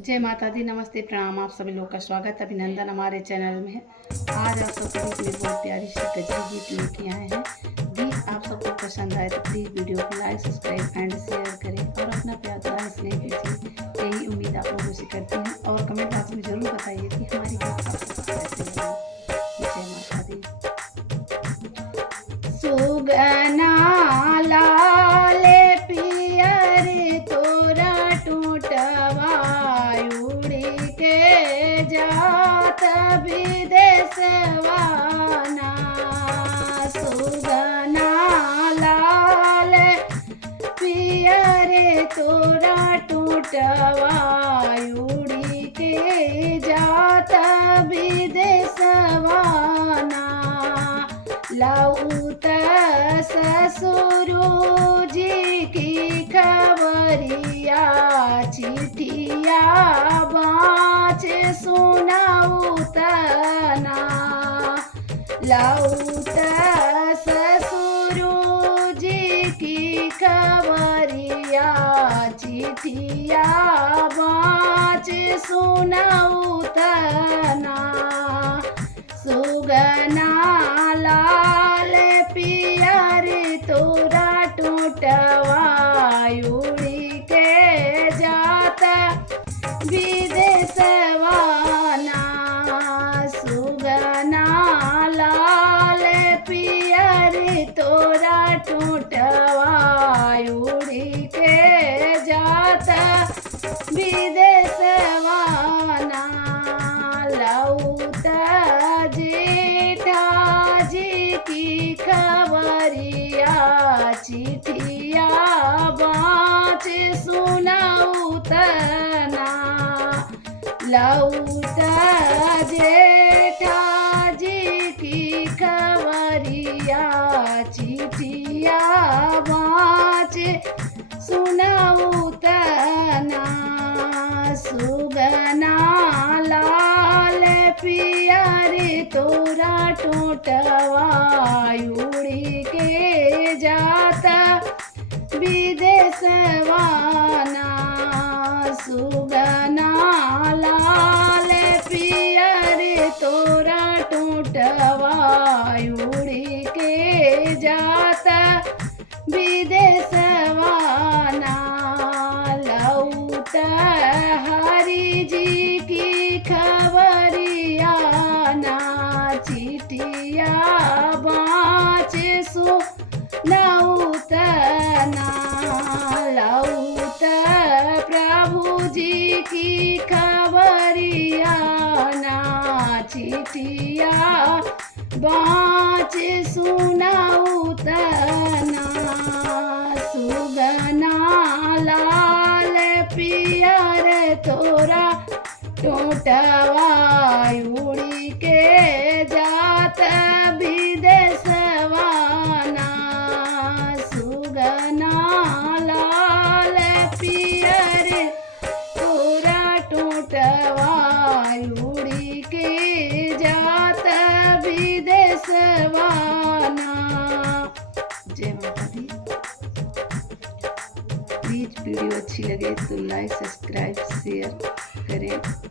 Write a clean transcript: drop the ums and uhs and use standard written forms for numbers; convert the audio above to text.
जय माता दी, नमस्ते, प्रणाम। आप सभी लोग का स्वागत, अभिनंदन हमारे चैनल में है। आज आप सबके बीच में बहुत प्यारी सी गजल गीत लेके आए हैं। गीत आप सबको पसंद आए तो प्लीज़ वीडियो को लाइक, सब्सक्राइब एंड शेयर करें और अपना प्यार दुआ स्नेह दीजिए। यही उम्मीद आप लोगों से करती हैं और कमेंट बॉक्स में ज़रूर बताइए कि हमारी गीत आप सबको कैसे लगी। जय माता दी। सुगना लाले पियर तोरा टूटवा उड़ी के जात विदेशवा ना। सुगना लाल पियर तोरा टूटवा उड़ी के जात विदेशवा ना। लाऊत ससुरु जी की खबरिया चिठिया बाँच सुनाऊत ना। लाऊत ससुरु जी की खबरिया चिठिया बाँच सुनाऊत ना। सुगना लाल पियर तोरा टूटवा उड़ी के जात विदेशवा ना। सुगना लाल पियर तोरा टूटवा उड़ी के जात विदेशवा ना। लाऊत जेठा जी की खबरिया चिठिया बाँच सुनाऊत ना। लाऊत जेठा जी की खबरिया चिठिया बाँच सुनाऊत ना। सुगना लाल पियर तोरा टूटवा उड़ी के जात विदेशवा ना। सुगना लाल पियर तोरा टूटवा उड़ी के जात विदेशवा ना। लाऊत हरि जी की खबरिया ना चिठिया बाँच सुनाऊत ना। लाऊत प्रभु जी की खबरिया ना चिठिया बाँच सुनाऊत ना। सुगना लाल पियर तोरा टूटवा उड़ी के जात विदेशवा ना। सुगना लाल पियर तोरा टूटवा उड़ी के जात विदेशवा ना। जय माता दी। प्लीज़ वीडियो अच्छी लगे तो लाइक, सब्सक्राइब, शेयर करें।